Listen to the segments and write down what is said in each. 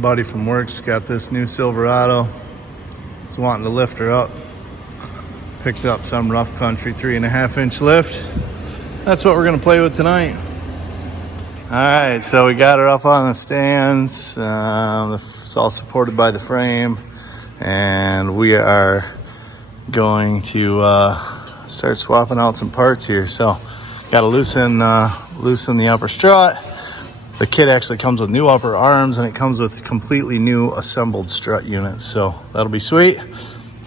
buddy from work's got this new Silverado. He's wanting to lift her up. Picked up some rough country 3.5-inch lift. That's what we're gonna play with tonight. All right, so we got her up on the stands. It's all supported by the frame, and we are going to start swapping out some parts here. So got to loosen the upper strut. The kit actually comes with new upper arms, and it comes with completely new assembled strut units, so that'll be sweet.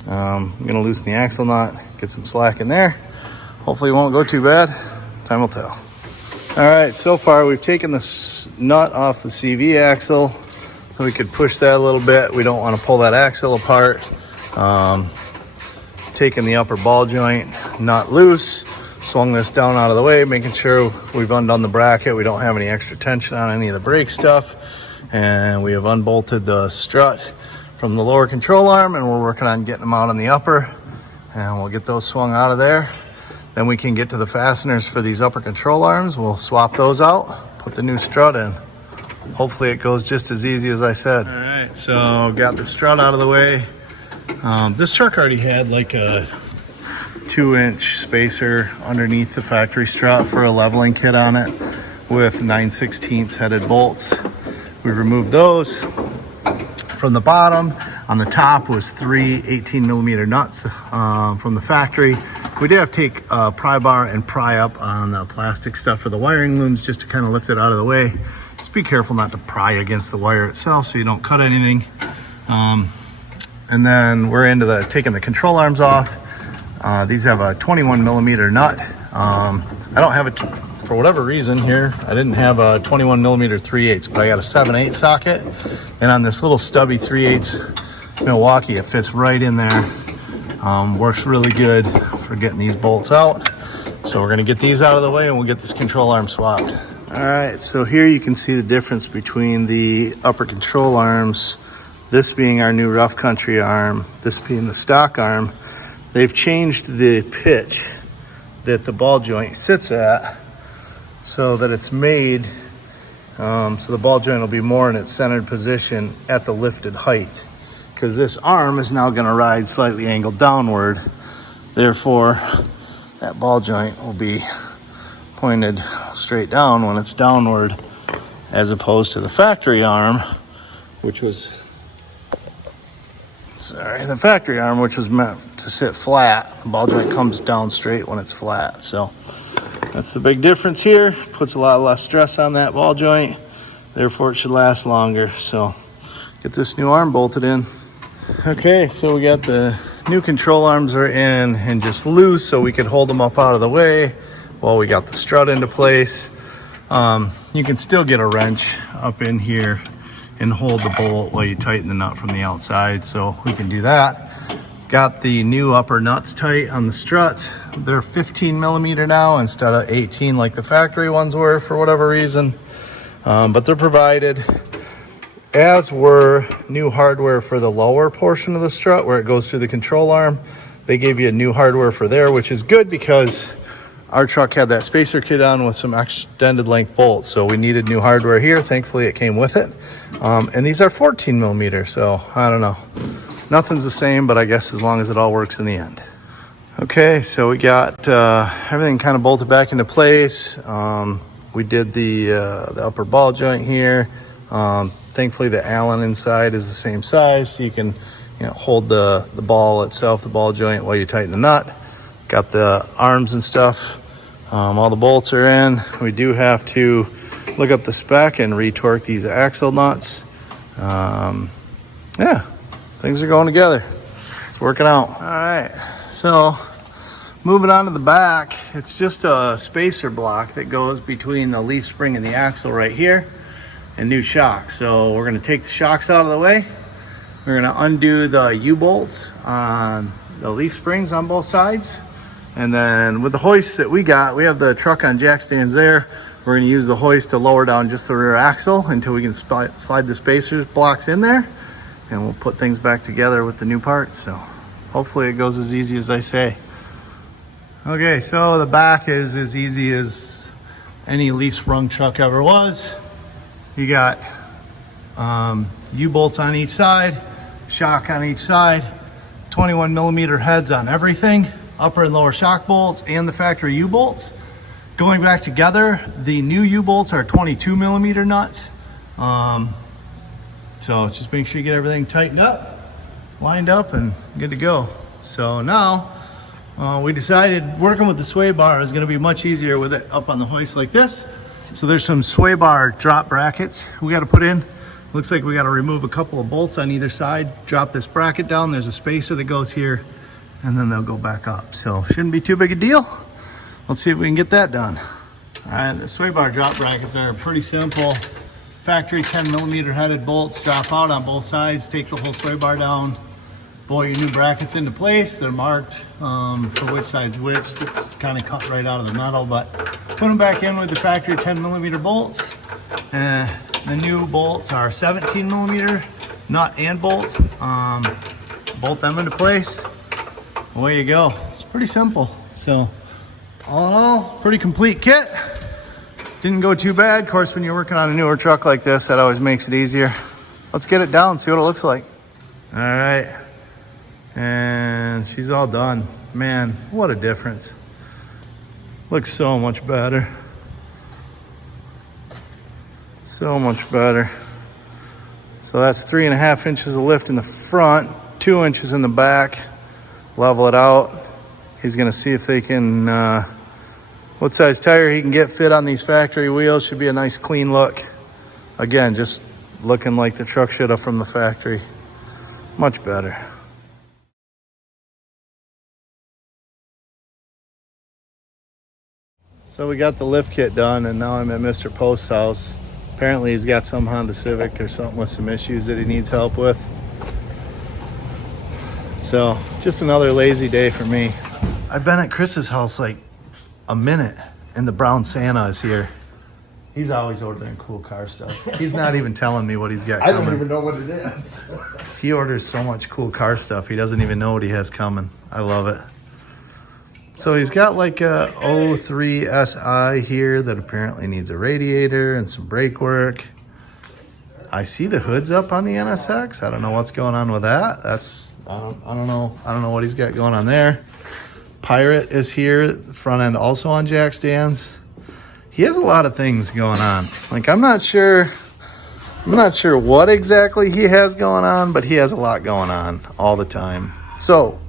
I'm gonna loosen the axle nut, get some slack in there. Hopefully it won't go too bad. Time will tell. All right, so far we've taken the nut off the CV axle so we could push that a little bit. We don't want to pull that axle apart. Taking the upper ball joint nut loose, swung this down out of the way, making sure we've undone the bracket. We don't have any extra tension on any of the brake stuff. And we have unbolted the strut from the lower control arm, and we're working on getting them out on the upper. And we'll get those swung out of there. Then we can get to the fasteners for these upper control arms. We'll swap those out, put the new strut in. Hopefully it goes just as easy as I said. All right, so got the strut out of the way. This truck already had like a 2-inch spacer underneath the factory strut for a leveling kit on it with 9/16 headed bolts. We removed those. From the bottom, on the top was 3 18mm nuts from the factory. We did have to take a pry bar and pry up on the plastic stuff for the wiring looms just to kind of lift it out of the way. Just be careful not to pry against the wire itself so you don't cut anything. And then we're into taking the control arms off. These have a 21mm nut. I don't have it for whatever reason here. I didn't have a 21mm 3/8, but I got a 7/8 socket. And on this little stubby 3/8 Milwaukee, it fits right in there. Works really good for getting these bolts out. So we're gonna get these out of the way and we'll get this control arm swapped. All right, so here you can see the difference between the upper control arms, this being our new rough country arm, this being the stock arm. They've changed the pitch that the ball joint sits at so that it's made so the ball joint will be more in its centered position at the lifted height, because this arm is now going to ride slightly angled downward. Therefore, that ball joint will be pointed straight down when it's downward, as opposed to the factory arm, which was meant to sit flat. The ball joint comes down straight when it's flat. So that's the big difference here. Puts a lot less stress on that ball joint. Therefore, it should last longer. So get this new arm bolted in. Okay, so we got the new control arms are in and just loose so we could hold them up out of the way while we got the strut into place. You can still get a wrench up in here and hold the bolt while you tighten the nut from the outside, so we can do that. Got the new upper nuts tight on the struts. They're 15mm now instead of 18 like the factory ones were for whatever reason, but they're provided, as were new hardware for the lower portion of the strut where it goes through the control arm. They gave you a new hardware for there, which is good because our truck had that spacer kit on with some extended length bolts, so we needed new hardware here. Thankfully it came with it. And these are 14mm, so I don't know. Nothing's the same, but I guess as long as it all works in the end. Okay, so we got everything kind of bolted back into place. We did the upper ball joint here. Thankfully the Allen inside is the same size, so you can hold the ball itself, the ball joint, while you tighten the nut. Got the arms and stuff. All the bolts are in. We do have to look up the spec and retorque these axle nuts. Yeah, things are going together. It's working out. All right, so moving on to the back, it's just a spacer block that goes between the leaf spring and the axle right here, and new shocks. So we're gonna take the shocks out of the way. We're gonna undo the U-bolts on the leaf springs on both sides. And then with the hoists that we got, we have the truck on jack stands there. We're gonna use the hoist to lower down just the rear axle until we can slide the spacers blocks in there, and we'll put things back together with the new parts. So hopefully it goes as easy as I say. Okay, so the back is as easy as any leaf sprung truck ever was. You got U-bolts on each side, shock on each side, 21 millimeter heads on everything, upper and lower shock bolts and the factory U-bolts. Going back together, the new U-bolts are 22 millimeter nuts. So just make sure you get everything tightened up, lined up, and good to go. So now we decided working with the sway bar is going to be much easier with it up on the hoist like this. So there's some sway bar drop brackets we got to put in. Looks like we got to remove a couple of bolts on either side, drop this bracket down. There's a spacer that goes here, and then they'll go back up. So shouldn't be too big a deal. Let's see if we can get that done. All right, the sway bar drop brackets are pretty simple. Factory 10 millimeter headed bolts drop out on both sides, take the whole sway bar down, bolt your new brackets into place. They're marked for which side's which. It's kind of cut right out of the metal, but put them back in with the factory 10 millimeter bolts. The new bolts are 17 millimeter nut and bolt. Bolt them into place. Away you go. It's pretty simple. So all in all, pretty complete kit. Didn't go too bad. Of course, when you're working on a newer truck like this, that always makes it easier. Let's get it down, see what it looks like. All right, and she's all done. Man, what a difference. Looks so much better. So much better. So that's 3.5 inches of lift in the front, 2 inches in the back. Level it out. He's gonna see if they can, what size tire he can get fit on these factory wheels. Should be a nice clean look. Again, just looking like the truck should have from the factory. Much better. So we got the lift kit done, and now I'm at Mr. Post's house. Apparently he's got some Honda Civic or something with some issues that he needs help with. So just another lazy day for me. I've been at Chris's house like a minute, and the brown Santa is here. He's always ordering cool car stuff. He's not even telling me what he's got coming. I don't even know what it is. He orders so much cool car stuff, he doesn't even know what he has coming. I love it. So he's got like a 03 SI here that apparently needs a radiator and some brake work. I see the hood's up on the NSX. I don't know what's going on with that. I don't know what he's got going on there. Pirate is here, the front end also on jack stands. He has a lot of things going on. Like I'm not sure what exactly he has going on, but he has a lot going on all the time. So,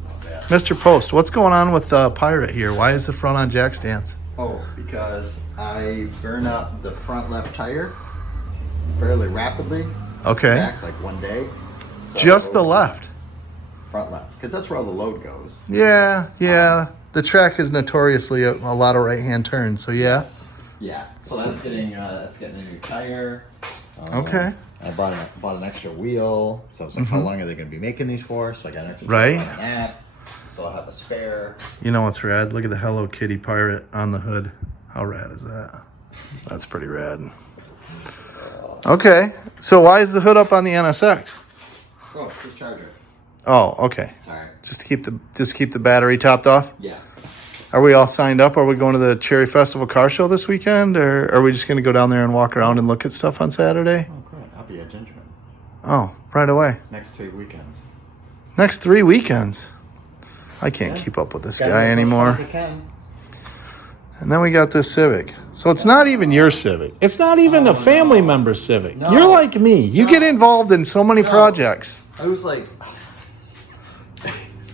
Mr. Post, what's going on with Pirate here? Why is the front on jack stands? Oh, because I burn up the front left tire fairly rapidly. Okay. Back like one day. So just the left? Front left, because that's where all the load goes. Yeah. The track is notoriously a lot of right-hand turns, so yeah. Yeah, so that's getting a new tire. Okay. I bought an extra wheel, so it's like, how long are they going to be making these for? So I got an extra right. tire on that, so I'll have a spare. You know what's rad? Look at the Hello Kitty Pirate on the hood. How rad is that? That's pretty rad. Okay, so why is the hood up on the NSX? Oh, it's just charger. Oh, okay. All right. Just keep the battery topped off? Yeah. Are we all signed up? Are we going to the Cherry Festival car show this weekend? Or are we just going to go down there and walk around and look at stuff on Saturday? Oh, great. I'll be at Gingerman. Oh, right away. Next 3 weekends. Next 3 weekends? I can't keep up with this guy anymore. And then we got this Civic. So it's not even your Civic. It's not even a family member's Civic. No. You're like me. You get involved in so many projects. I was like...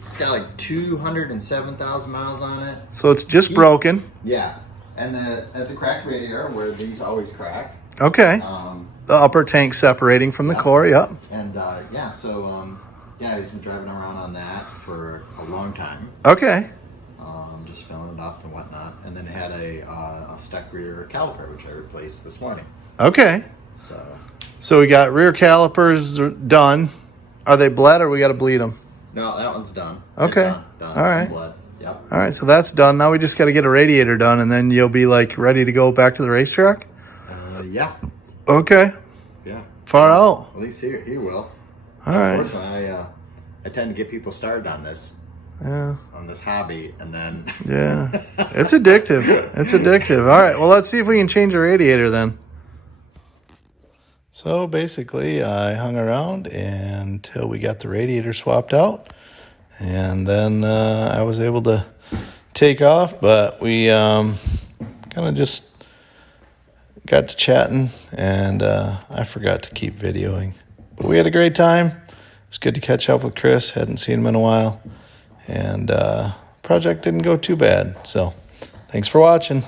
It's got like 207,000 miles on it. So it's just broken. Yeah, and at the cracked radiator where these always crack. Okay. The upper tank separating from the core. Yep. And he's been driving around on that for a long time. Okay. Just filling it up and whatnot, and then it had a stuck rear caliper which I replaced this morning. Okay. So we got rear calipers done. Are they bled or we got to bleed them? No, that one's done. Okay. Done. All right. Blood. Yep. All right, so that's done. Now we just got to get a radiator done, and then you'll be like ready to go back to the racetrack? Yeah. Okay. Yeah. Far out. At least he will. All right. Unfortunately, I tend to get people started on this. Yeah. On this hobby, and then... Yeah. It's addictive. It's addictive. All right, well, let's see if we can change the radiator then. So basically, I hung around until we got the radiator swapped out, and then I was able to take off, but we kind of just got to chatting, and I forgot to keep videoing. But we had a great time. It was good to catch up with Chris. Hadn't seen him in a while, and project didn't go too bad. So thanks for watching.